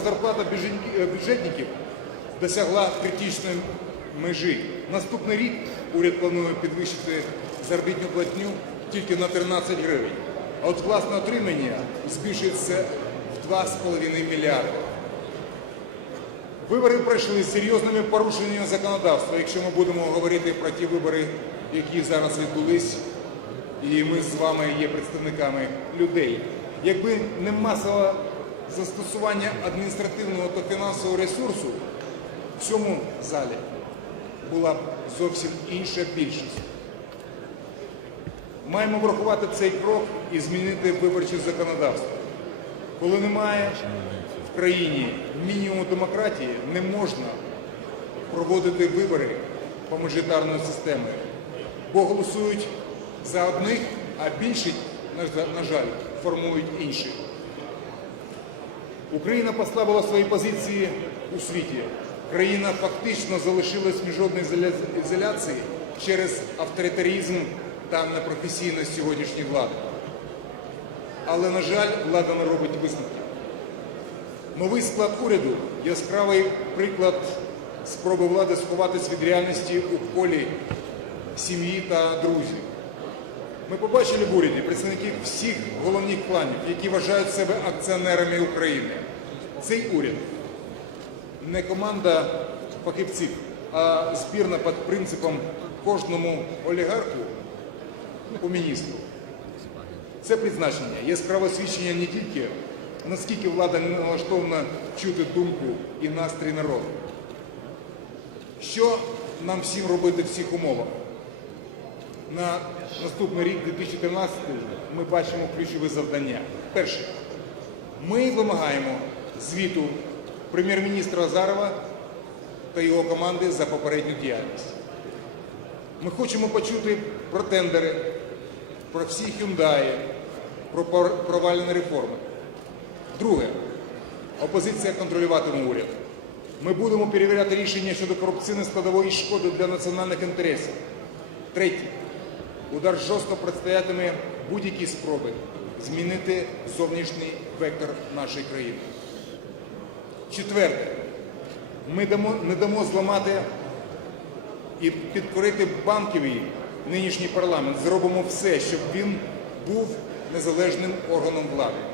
Зарплата е, бюджетників досягла критичної межі. Наступний рік уряд планує підвищити заробітну платню тільки на 13 гривень. А от власне отримання збільшується в 2,5 мільярди. Вибори пройшли з серйозними порушеннями законодавства, якщо ми будемо говорити про ті вибори, які зараз відбулись, і ми з вами є представниками людей. Якби не масове застосування адміністративного та фінансового ресурсу, в цьому залі була б зовсім інша більшість. Маємо врахувати цей крок і змінити виборче законодавство. Коли немає в країні мінімуму демократії, не можна проводити вибори по мажоритарної системи, бо голосують за одних, а більшість, на жаль- формують інших. Україна послабила свої позиції у світі. Країна фактично залишилась в міжнародній ізоляції через авторитарізм та непрофесійність сьогоднішньої влади. Але, на жаль, влада не робить висновків. Новий склад уряду яскравий приклад спроби влади сховатись від реальності у колі сім'ї та друзів. Ми побачили в уряді представників всіх головних кланів, які вважають себе акціонерами України. Цей уряд не команда фахівців, а збірна під принципом кожному олігарху по міністру. Це призначення яскраве свідчення не тільки наскільки влада не налаштована чути думку і настрій народу. Що нам всім робити в цих умовах? На наступний рік, 2013, ми бачимо ключові завдання. Перше, ми вимагаємо звіту прем'єр-міністра Азарова та його команди за попередню діяльність. Ми хочемо почути про тендери, про всі Hyundai, про провалені реформи. Друге, опозиція контролюватиме уряд. Ми будемо перевіряти рішення щодо корупційної складової шкоди для національних інтересів. Третє, удар жорстко протистоятиме будь-які спроби змінити зовнішній вектор нашої країни. Четверте, ми не дамо зламати і підкорити банківий нинішній парламент. Зробимо все, щоб він був незалежним органом влади.